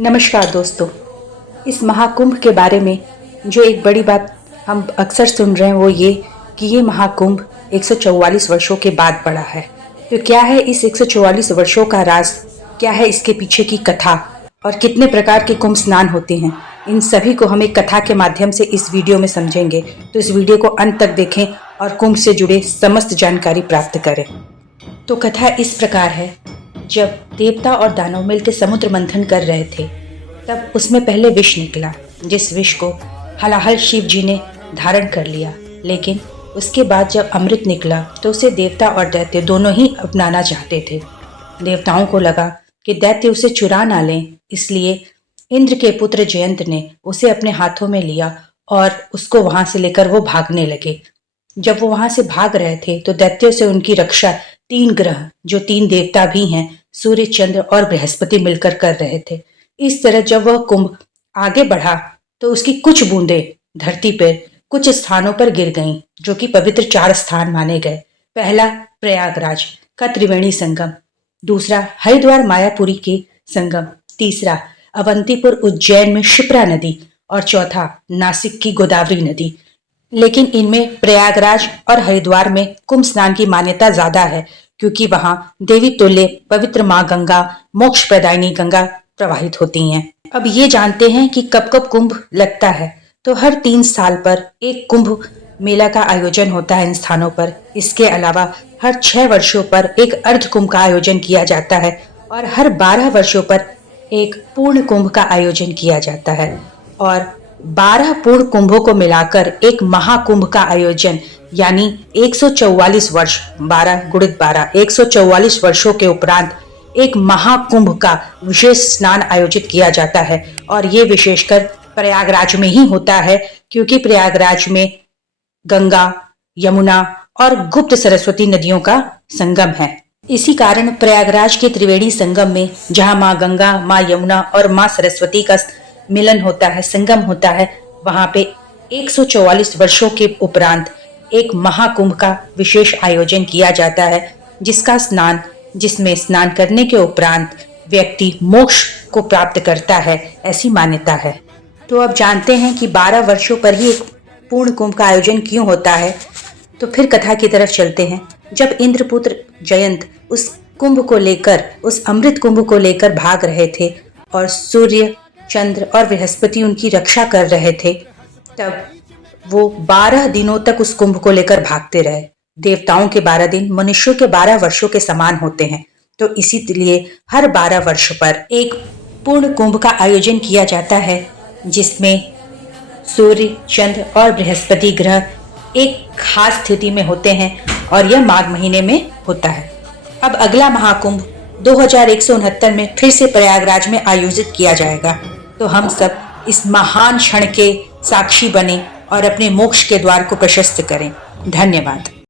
नमस्कार दोस्तों। इस महाकुंभ के बारे में जो एक बड़ी बात हम अक्सर सुन रहे हैं वो ये कि ये महाकुंभ 144 वर्षों के बाद पड़ा है। तो क्या है इस 144 वर्षों का राज, क्या है इसके पीछे की कथा और कितने प्रकार के कुंभ स्नान होते हैं, इन सभी को हम एक कथा के माध्यम से इस वीडियो में समझेंगे। तो इस वीडियो को अंत तक देखें और कुंभ से जुड़े समस्त जानकारी प्राप्त करें। तो कथा इस प्रकार है। जब देवता और दानव मिलकर समुद्र मंथन कर रहे थे तब उसमें पहले विष निकला, जिस विष को हलाहल शिव जी ने धारण कर लिया। लेकिन उसके बाद जब अमृत निकला तो उसे देवता और दैत्य दोनों ही अपनाना चाहते थे। देवताओं को लगा कि दैत्य उसे चुरा ना लें, इसलिए इंद्र के पुत्र जयंत ने उसे अपने हाथों में लिया और उसको वहां से लेकर वो भागने लगे। जब वो वहां से भाग रहे थे तो दैत्यों से उनकी रक्षा 3 ग्रह, जो 3 देवता भी हैं, सूर्य, चंद्र और बृहस्पति मिलकर कर रहे थे। इस तरह जब वह कुंभ आगे बढ़ा तो उसकी कुछ बूंदें धरती पर कुछ स्थानों पर गिर गईं, जो कि पवित्र 4 स्थान माने गए। पहला प्रयागराज का त्रिवेणी संगम, दूसरा हरिद्वार मायापुरी के संगम, तीसरा अवंतीपुर उज्जैन में शिप्रा नदी और चौथा नासिक की गोदावरी नदी। लेकिन इनमें प्रयागराज और हरिद्वार में कुंभ स्नान की मान्यता ज्यादा है, क्योंकि वहां देवी तुल्य पवित्र मां गंगा, मोक्ष प्रदायिनी गंगा प्रवाहित होती हैं। अब ये जानते हैं कि कब कब कुंभ लगता है। तो हर 3 साल पर एक कुंभ मेला का आयोजन होता है इन स्थानों पर। इसके अलावा हर 6 वर्षों पर एक अर्ध कुंभ का आयोजन किया जाता है और हर 12 वर्षों पर एक पूर्ण कुंभ का आयोजन किया जाता है। और 12 पूर्ण कुंभों को मिलाकर एक महाकुंभ का आयोजन, यानी 144 वर्ष, 12 गुणित 12, 144 वर्षों के उपरांत एक महाकुंभ का विशेष स्नान आयोजित किया जाता है। और ये विशेषकर प्रयागराज में ही होता है, क्योंकि प्रयागराज में गंगा, यमुना और गुप्त सरस्वती नदियों का संगम है। इसी कारण प्रयागराज के त्रिवेणी संगम में, जहां मां गंगा, मां यमुना और मां सरस्वती का मिलन होता है, संगम होता है, वहां पे 144 वर्षों के उपरांत एक महाकुंभ का विशेष आयोजन किया जाता है, जिसमें स्नान करने के उपरांत व्यक्ति मोक्ष को प्राप्त करता है, ऐसी मान्यता है। तो अब जानते हैं कि 12 वर्षों पर ही एक पूर्ण कुंभ का आयोजन क्यों होता है। तो फिर कथा की तरफ चलते हैं। जब इंद्रपुत्र जयंत उस कुंभ को लेकर, उस अमृत कुंभ को लेकर भाग रहे थे और सूर्य, चंद्र और बृहस्पति उनकी रक्षा कर रहे थे, तब वो 12 दिनों तक उस कुंभ को लेकर भागते रहे। देवताओं के 12 दिन मनुष्यों के 12 वर्षों के समान होते हैं। तो इसीलिए हर 12 वर्ष पर एक पूर्ण कुंभ का आयोजन किया जाता है, जिसमें सूर्य, चंद्र और बृहस्पति ग्रह एक खास स्थिति में होते हैं और यह माघ महीने में होता है। अब अगला महाकुंभ 2169 में फिर से प्रयागराज में आयोजित किया जाएगा। तो हम सब इस महान क्षण के साक्षी बने और अपने मोक्ष के द्वार को प्रशस्त करें। धन्यवाद।